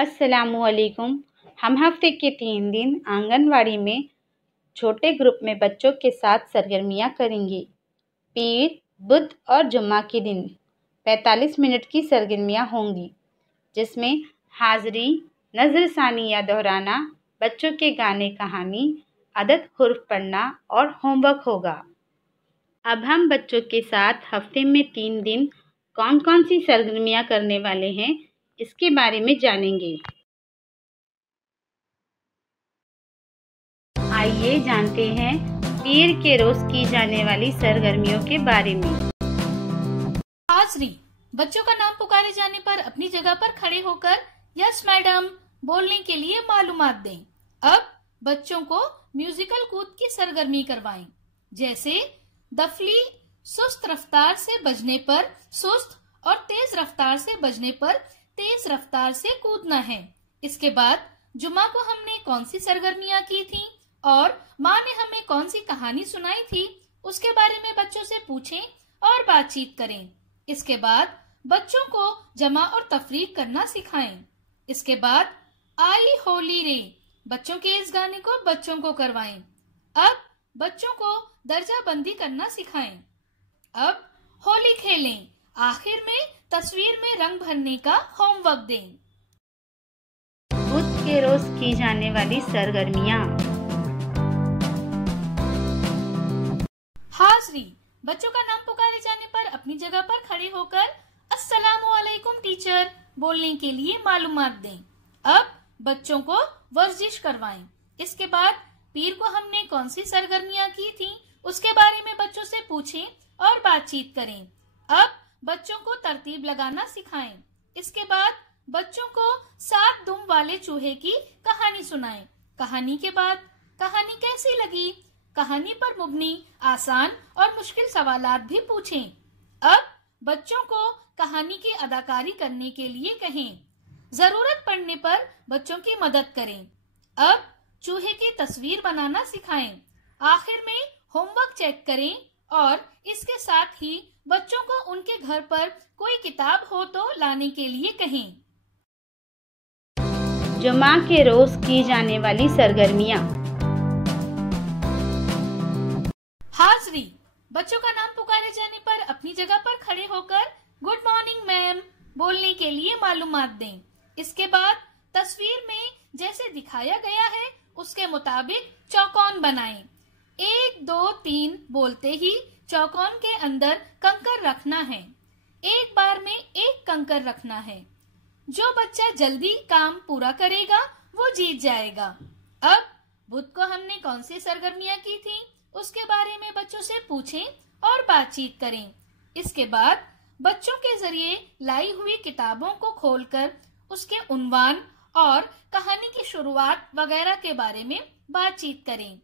अस्सलामुअलैकुम। हम हफ्ते के 3 दिन आंगनवाड़ी में छोटे ग्रुप में बच्चों के साथ सरगर्मियाँ करेंगे। पीर, बुध और जुम्मा के दिन 45 मिनट की सरगर्मियाँ होंगी, जिसमें हाज़री, नज़रसानी या दोहराना, बच्चों के गाने कहानी, अदद हुर्फ पढ़ना और होमवर्क होगा। अब हम बच्चों के साथ हफ्ते में 3 दिन कौन कौन सी सरगर्मियाँ करने वाले हैं, इसके बारे में जानेंगे। आइए जानते हैं पीर के रोज की जाने वाली सरगर्मियों के बारे में। हाज़री, बच्चों का नाम पुकारे जाने पर अपनी जगह पर खड़े होकर यस मैडम बोलने के लिए मालूमात दें। अब बच्चों को म्यूजिकल कूद की सरगर्मी करवाएं, जैसे दफली सुस्त रफ्तार से बजने पर सुस्त और तेज रफ्तार से बजने पर तेज रफ्तार से कूदना है। इसके बाद जुमा को हमने कौन सी सरगर्मियां की थी और माँ ने हमें कौन सी कहानी सुनाई थी, उसके बारे में बच्चों से पूछें और बातचीत करें। इसके बाद बच्चों को जमा और तफरीक करना सिखाएं। इसके बाद आई होली रे, बच्चों के इस गाने को बच्चों को करवाएं। अब बच्चों को दर्जा बंदी करना सिखाएं। अब होली खेलें। आखिर में तस्वीर में रंग भरने का होमवर्क दें। बुध के रोज की जाने वाली सरगर्मियाँ। हाज़री, बच्चों का नाम पुकारे जाने पर अपनी जगह पर खड़े होकर अस्सलामुअलैकुम टीचर बोलने के लिए मालूमात दें। अब बच्चों को वर्जिश करवाएं। इसके बाद पीर को हमने कौन सी सरगर्मियां की थी, उसके बारे में बच्चों से पूछें और बातचीत करें। अब बच्चों को तरतीब लगाना सिखाएं। इसके बाद बच्चों को 7 दुम वाले चूहे की कहानी सुनाएं। कहानी के बाद कहानी कैसी लगी, कहानी पर मुबनी आसान और मुश्किल सवालात भी पूछें। अब बच्चों को कहानी की अदाकारी करने के लिए कहें। जरूरत पड़ने पर बच्चों की मदद करें। अब चूहे की तस्वीर बनाना सिखाएं। आखिर में होमवर्क चेक करें और इसके साथ ही बच्चों को उनके घर पर कोई किताब हो तो लाने के लिए कहें। जुमा के रोज की जाने वाली सरगर्मियाँ। हाज़री, बच्चों का नाम पुकारे जाने पर अपनी जगह पर खड़े होकर गुड मॉर्निंग मैम बोलने के लिए मालूमात दें। इसके बाद तस्वीर में जैसे दिखाया गया है उसके मुताबिक चौकोन बनाएं। 1 2 3 बोलते ही चौकोन के अंदर कंकर रखना है। एक बार में 1 कंकर रखना है। जो बच्चा जल्दी काम पूरा करेगा वो जीत जाएगा। अब बुध को हमने कौन सी सरगर्मियां की थी, उसके बारे में बच्चों से पूछें और बातचीत करें। इसके बाद बच्चों के जरिए लाई हुई किताबों को खोलकर उसके उन्वान और कहानी की शुरुआत वगैरह के बारे में बातचीत करें।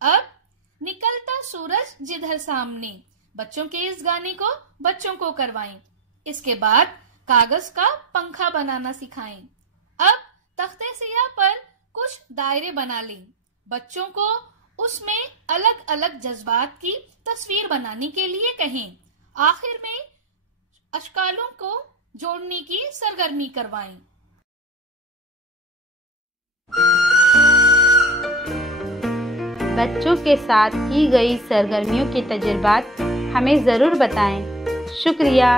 अब निकलता सूरज जिधर सामने, बच्चों के इस गाने को बच्चों को करवाएं। इसके बाद कागज का पंखा बनाना सिखाएं। अब तख्ते सियाह पर कुछ दायरे बना लें। बच्चों को उसमें अलग अलग जज्बात की तस्वीर बनाने के लिए कहें। आखिर में अशकालों को जोड़ने की सरगर्मी करवाएं। बच्चों के साथ की गई सरगर्मियों के तजुर्बात हमें ज़रूर बताएं। शुक्रिया।